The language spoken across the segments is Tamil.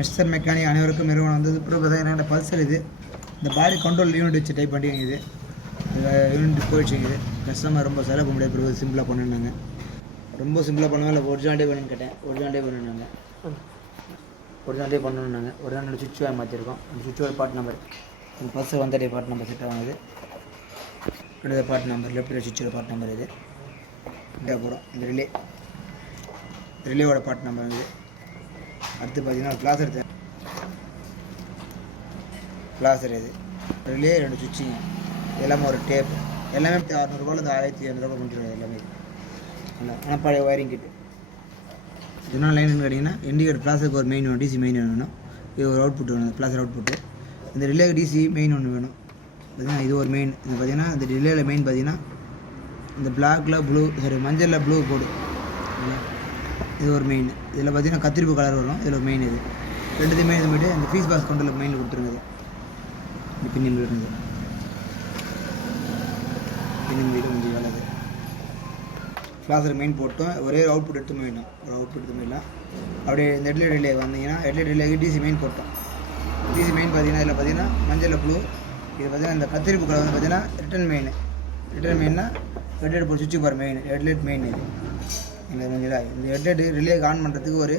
மிஸ்டர் மெக்கானிக் அனைவருக்கும் நிறுவனம் வந்தது. இப்போ பல்சர் இது இந்த பாடி கண்ட்ரோல் யூனிட் வச்சு டைப் பண்ணிங்குது. யூனிட் போயிடுச்சுங்குது. கஸ்டமர் ரொம்ப செலவு பண்ண முடியாது. இப்போ சிம்பிளாக பண்ணிருந்தாங்க. ரொம்ப சிம்பிளாக பண்ணுவேன். இல்லை ஒரிஜினாலிட்டே பண்ணுன்னு கேட்டேன். ஒரிஜினாலிட்டே பண்ணிருந்தாங்க. ஒரிஜினாலிட்டே பண்ணணுன்னாங்க. ஒரிஜினாலிட்டி சுவிட்ச் வேறு மாற்றிருக்கோம். அந்த சுவிட்சோட பார்ட் நம்பர் இந்த பல்சர் வந்தடே பார்ட் நம்பர் செட் ஆகுது. இடது பார்ட் நம்பர் லெஃப்ட் சுவிட்சோட பார்ட் நம்பர் இது இந்த போகிறோம். இந்த ரிலேவோட பார்ட் நம்பர் இது. அடுத்து பார்த்தீங்கன்னா பிளாசர் இது ரிலே 2 சுவிட்சிங்க எல்லாமே ஒரு டேப் எல்லாமே 600 1500 முடிஞ்சிடும் எல்லாமே. ஆனால் பழைய ஒயரிங் கிட்டு இதனால் லைன் கேட்டிங்கன்னா இண்டிகேட்டர் பிளாசருக்கு ஒரு மெயின் வேணும், டிசி மெயின் வேணும். இது ஒரு அவுட்புட் வேணும், பிளாசர் அவுட்புட்டு. இந்த ரிலே டிசி மெயின் ஒன்று வேணும். பார்த்தீங்கன்னா இது ஒரு மெயின். இது பார்த்தீங்கன்னா இந்த ரிலேயில் மெயின் பார்த்தீங்கன்னா இந்த பிளாக்கில் மஞ்சளில் ப்ளூ கோடு இது ஒரு மெயின். இதில் பார்த்தீங்கன்னா கத்திரிப்பு கலர் வரும். இதில் ஒரு மெயின் இது ரெண்டுத்தையுமே இது போய்ட்டு இந்த ஃபீஸ் பாஸ் கொண்டில் மெயின் கொடுத்துருங்க. இது பின்னில் இருந்தது பின்னில் வீடு கொஞ்சம் வேலை. இது ஃப்ளாஸர் மெயின் போட்டோம். ஒரே அவுட்புட் எடுத்து போயிடணும். ஒரு அவுட்புட் எடுத்து போயிடலாம். அப்படியே இந்த ஹெட்லைட் ரிலே வந்தீங்கன்னா ஹெட்லைட் ரிலேக்கு டிசி மெயின் போட்டோம். டிசி மெயின் பார்த்தீங்கன்னா இதில் பார்த்தீங்கன்னா மஞ்சள் ப்ளூ. இது பார்த்தீங்கன்னா இந்த கத்திரிப்பு கலர் வந்து பார்த்தீங்கன்னா ரிட்டன் மெயின்னா ஹெட்லைட் போட்டு சுவிட்ச் பார் மெயின் ஹெட்லைட் மெயின் இது. இந்த ஹெட்லைட் ரிலேக்கு ஆன் பண்ணுறதுக்கு ஒரு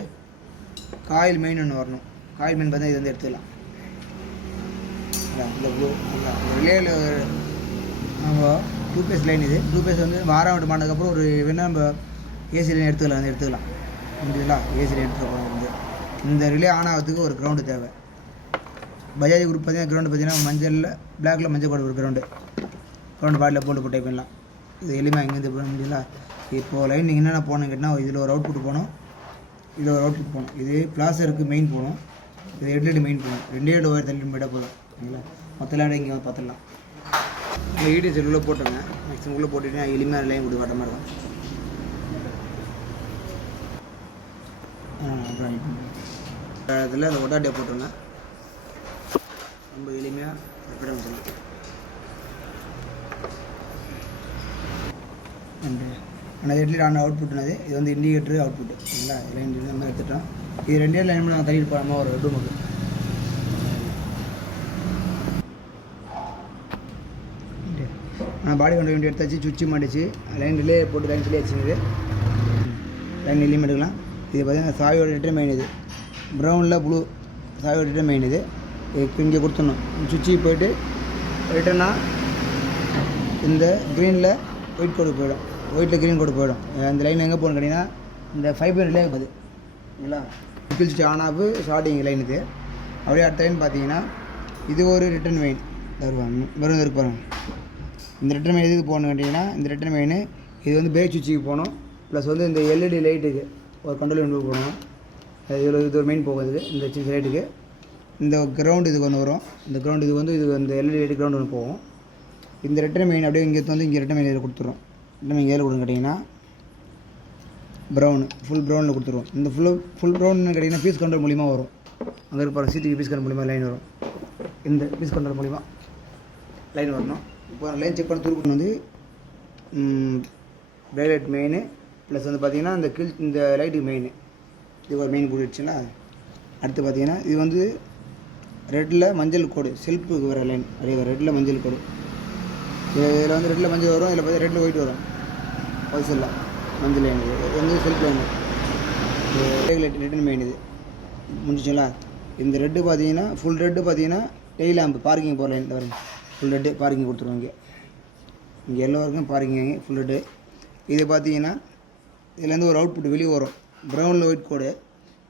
காயில் மெயின் ஒன்று வரணும். காயில் மெயின் பார்த்தா இது வந்து எடுத்துக்கலாம். இந்த ப்ளூ இந்த ரிலேயில் நம்ம 2 பேஸ் லைன் இது. 2 பேஸ் வந்து வாரம் விட்டு மாட்டதுக்கப்புறம் ஒரு வேணால் நம்ம ஏசி லைன் எடுத்துக்கலாம் புரிஞ்சுங்களா. ஏசி லைன் எடுத்துக்கலாம். இந்த ரிலே ஆன் ஆகிறதுக்கு ஒரு கிரவுண்டு தேவை. பஜாஜ் குரூப் பார்த்தீங்கன்னா கிரவுண்டு பார்த்தீங்கன்னா மஞ்சளில் பிளாக்கில் மஞ்சள் கோடு ஒரு கிரவுண்டு பாட்டில் போட்டு டைப் பண்ணலாம். இது எளிமையாக எங்கேருந்து போட முடியல. இப்போது லைன் நீங்கள் என்னென்ன போகணுன்னு கேட்டால் இதில் ஒரு அவுட்புட் போகணும், இதில் ஒரு அவுட்புட் போகணும். இது பிளாசருக்கு மெயின் போகணும், இது ஹெட்லைட் மெயின் போகணும். 2 ஒயர் தள்ளி போயிட்டால் போதும். சரிங்களா. மற்ற லைன் இங்கே பார்த்துடலாம். இந்த ஈடி செல் உள்ளே போட்டுருங்க. மேக்ஸிமம் உள்ளே போட்டுட்டீங்கன்னா எளிமையாக லைன் கொடுத்து வட்ட மாதிரி இருக்கும். அப்புறம் இடத்துல அந்த ஒட்டாட்டியை போட்டுருங்க. ரொம்ப எளிமையாக ரெப்பிட முடியும். ஆனால் ஹெட்லைட் ஆன் அவுட்புட்னது இது வந்து இண்டிகேட்டர் அவுட்புட்டு. சரிங்களா. லைன் நம்ம எடுத்துட்டோம். இது 2 லைன் நாங்கள் தள்ளிட்டு போகாமல் ஒரு ரூமுக்கு நான் பாடி கொண்டு வேண்டி எடுத்தாச்சு. சுவிட்சு மாட்டிச்சு. லைன் ரிலே போட்டு லைன் சொல்லி வச்சுருது. லைன் எலியும் எடுக்கலாம். இது பார்த்தீங்கன்னா சாயோட ரிட்டர்ன் மெயின். இது ப்ரௌனில் ப்ளூ சாயோட ரிட்டர்ன் மெயின். இது இங்கே கொடுத்துடணும். சுவிட்சு போய்ட்டு ரிட்டர்னாக இந்த க்ரீனில் ஒயிட் கோடு போயிடும். ஒயிட்டில் க்ரீன் கோடு போயிடும். அந்த லைன் எங்கே போகணுன்னு கேட்டிங்கன்னா இந்த ஃபைபர் ரிலே இருக்குது. சரிங்களா. கிழிச்சு ஆன் ஆஃப் ஸ்டார்டிங் லைன் இது. அப்படியே அடுத்த லைன் பார்த்தீங்கன்னா இது ஒரு ரிட்டர்ன் மெயின் வெறும் இருப்பாங்க. இந்த ரிட்டர்ன் மெயின் எதுக்கு போகணுன்னு கேட்டிங்கன்னா இந்த ரிட்டர்ன் மெயின் இது வந்து பேக் சுவிட்சுக்கு போகணும். ப்ளஸ் வந்து இந்த எல்இடி லைட்டுக்கு ஒரு கண்ட்ரோல் யூனிட் போகணும். இது ஒரு மெயின் போகுது. இந்த சின்ன லைட்டுக்கு இந்த கிரவுண்டு இதுக்கு ஒன்று வரும். இந்த கிரவுண்டு இது வந்து இந்த எல்இடி லைட்டு கிரவுண்டு ஒன்று போகும். இந்த ரிட்டர்ன் மெயின் அப்படியே இங்கே வந்து இங்கே ரிட்டர்ன் மெயின் இதில் கொடுத்துரும். ரிட்டர்ன் மெயின் ஏழு கொடுன்னு கேட்டிங்கன்னா ஃபுல் ப்ரௌனில் கொடுத்துருவோம். இந்த ஃபுல் ப்ரௌன்னு கேட்டிங்கன்னா பீஸ் கண்ட்ரோல் மூலிமா வரும். அங்கே இருப்பாங்க சீட்டுக்கு பீஸ் கண்ட்ரோல் மூலிமா லைன் வரும். இந்த பீஸ் கண்ட்ரோல் மூலிமா லைன் வரணும். இப்போ லைன் செக் பண்ண துருக்கணும் வந்து லைட் மெயின் ப்ளஸ் வந்து பார்த்திங்கன்னா இந்த லைட்டுக்கு மெயின் இது ஒரு மெயின் போட்டுடுச்சுன்னா அடுத்து பார்த்திங்கன்னா இது வந்து ரெட்டில் மஞ்சள் கோடு செல்ஃபுக்கு வர லைன் அப்படியே வரும். ரெட்டில் மஞ்சள் கோடு இதில் வந்து ரெட்டில் மஞ்சள் வரும். இதில் பார்த்தீங்கன்னா ரெட்டில் ஒயிட் வரும். பல்சரில் மஞ்சள் லைன் இது வந்து செல்ஃப் லைன் ரிட்டன் மெயின் இது முடிஞ்சிச்சுங்களா. இந்த ரெட்டு பார்த்தீங்கன்னா ஃபுல் ரெட்டு பார்த்தீங்கன்னா டெய்லி லேம்பு பார்க்கிங் போகிற லைன் வரும். ஃபுல் ரெட்டு பார்க்கிங் கொடுத்துருவாங்க. இங்கே எல்லோருக்கும் பார்க்கிங் ஃபுல் ரெட்டு. இது பார்த்தீங்கன்னா இதுலேருந்து ஒரு அவுட்புட் வெளியே வரும். ப்ரௌனில் ஒயிட் கோடு.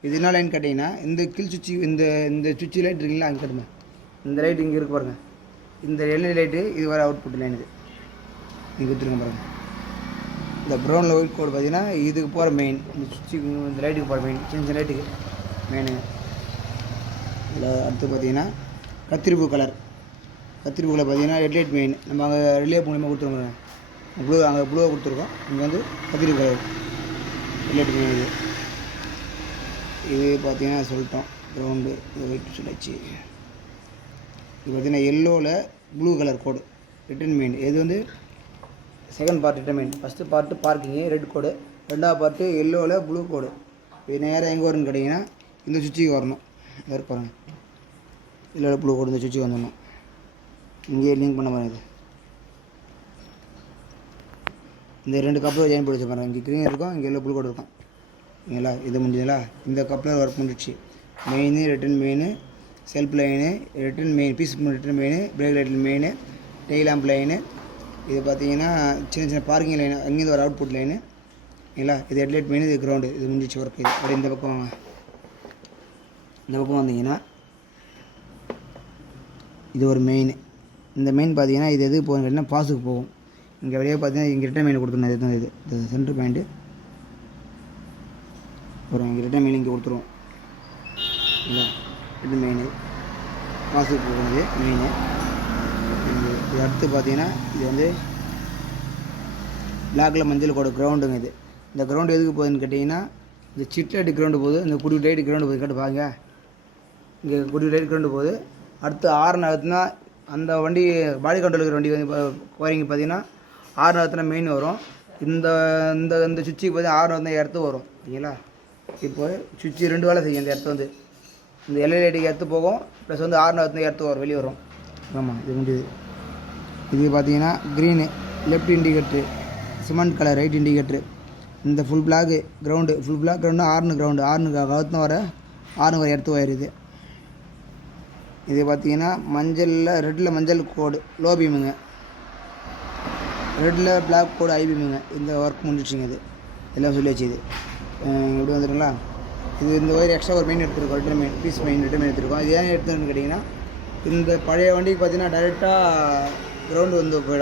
இது என்ன லைன் கேட்டிங்கன்னா இந்த சுவிட்சு இந்த சுவிட்சு லைட் இருக்குங்களா அங்கே கட்டுமே. இந்த லைட் இங்கே இருக்கு பாருங்கள். இந்த எல்இடி லைட்டு இது வர அவுட்புட் லைன் இது இங்கே கொடுத்துருங்க பாருங்கள். இந்த ப்ரௌனில் ஒயிட் கோடு பார்த்தீங்கன்னா இதுக்கு போகிற மெயின். இந்த சுவிட்சுக்கு இந்த லைட்டுக்கு போகிற மெயின் சின்ன லைட்டுக்கு மெயினு. இதில் அடுத்து பார்த்தீங்கன்னா கத்திரிப்பு கலர் பார்த்தீங்கன்னா ஹெட்லைட் மெயின். நம்ம அங்கே ரிலே மூலியமாக கொடுத்துருவோம். அங்கே ப்ளூவாக கொடுத்துருக்கோம். இங்கே வந்து கத்திரிப்பு கலர் ஹெட்லைட் மெயின். இது பார்த்தீங்கன்னா சொல்லிட்டோம் ரவுண்டு ஒயிட் சொல்லிச்சு. இது பார்த்தீங்கன்னா எல்லோவில் ப்ளூ கலர் கோடு ரிட்டன் மெயின். இது வந்து second part return main. First part parking red கோடு. ரெண்டாவது பார்ட்டு எல்லோவில் ப்ளூ கோடு. இது நேராக எங்கே வரும்னு கேட்டிங்கன்னா இந்த சுவிட்சுக்கு வரணும். வேறு பாருங்கள் இதில் ப்ளூ கோடு இந்த சுவிட்சுக்கு வந்துடணும். இங்கேயே லிங்க் பண்ண பாருங்க. இந்த 2 கப்பில் ஜாயின் பண்ணி வச்சு பாருங்கள். இங்கே க்ரீன் இருக்கும், இங்கே எல்லோ ப்ளூ கோடு இருக்கும். ஓகேங்களா? இது முடிஞ்சதுங்களா? இந்த கப்பில் ஒர்க் முடிச்சு main, return main, self line, return main, fuse return main, brake லைட்டில் மெயின், டெய்ல் லேம்ப் லைனு. இது பார்த்தீங்கன்னா சின்ன சின்ன பார்க்கிங் லைனு, அங்கேருந்து ஒரு அவுட்புட் லைனு. ஓகேங்களா? இது ஹெட்லைட் மெயின், இது கிரவுண்டு. இது முடிச்சு ஒர்க். இது அப்படியே இந்த பக்கம் வாங்க. இந்த பக்கம் வந்தீங்கன்னா இது ஒரு மெயின். இந்த மெயின் பார்த்தீங்கன்னா இது எதுக்கு போகும் கேட்டிங்கன்னா பாஸுக்கு போகும். இங்கே வெளியே பார்த்தீங்கன்னா இங்கே ரிட்டன் மெயின் கொடுத்துருந்தேன். இது தான் இது சென்ட்ரு பாயிண்ட்டு வரும். இங்கே ரிட்டன் மெயின் இங்கே கொடுத்துருவோம். இல்லை ரிட்டன் மெயின் பாஸுக்கு போகிறது மெயின். இது அடுத்து பார்த்தீங்கன்னா இது வந்து பிளாக்கில் மஞ்சள் கோடு கிரவுண்டுங்க. இது இந்த கிரவுண்டு எதுக்கு போகுதுன்னு கேட்டிங்கன்னா இந்த சிட் லைட்டு கிரவுண்டு போகுது, இந்த குடி லைட்டு கிரவுண்டு போகுது. கேட்டு பாருங்க, இங்கே குடி லைட் கிரவுண்டு போகுது. அடுத்து 6 நகத்துனா அந்த வண்டி பாடி கண்ட்ரோல் இருக்கிற வண்டி வந்து போகிறீங்க பார்த்தீங்கன்னா 6 நகத்துனா மெயின் வரும். இந்த இந்த இந்த சுவிட்சுக்கு பார்த்தீங்கன்னா 6 நகத்துனா எர்த்து வரும். ஓகேங்களா? இப்போ சுவிட்சு 2 வேலை செய்யும். இந்த எர்த்து வந்து இந்த எல்இடிக்கு எர்த்து போகும், ப்ளஸ் வந்து 6 நகத்துனா எர்த்து வரும், வெளியே வரும். ஆமாம், இது முடியுது. இது பார்த்தீங்கன்னா green left indicator, cement colour right indicator. இந்த full black ground, full black ground ஆர்னு கிரவுண்டு, ஆர்னு கவுத்துன்னு வர ஆர்னு வர எடுத்து போயிடுது. இது பார்த்தீங்கன்னா மஞ்சளில் ரெட்டில் மஞ்சள் கோடு லோ பீமுங்க, ரெட்டில் பிளாக் கோடு ஐ பீமுங்க. இந்த ஒர்க் முடிச்சிங்க. இது எல்லாம் சொல்லி வச்சு இது எப்படி வந்துடுங்களா? இது இந்த ஒயர் எக்ஸ்ட்ரா ஒரு மெயின் எடுத்துருக்கோம், return main, fuse main return main எடுத்துருக்கோம். இது ஏன் எடுத்துன்னு கேட்டிங்கன்னா இந்த பழைய வண்டிக்கு பார்த்தீங்கன்னா டைரெக்டாக கிரவுண்டு வந்து போயிடும்.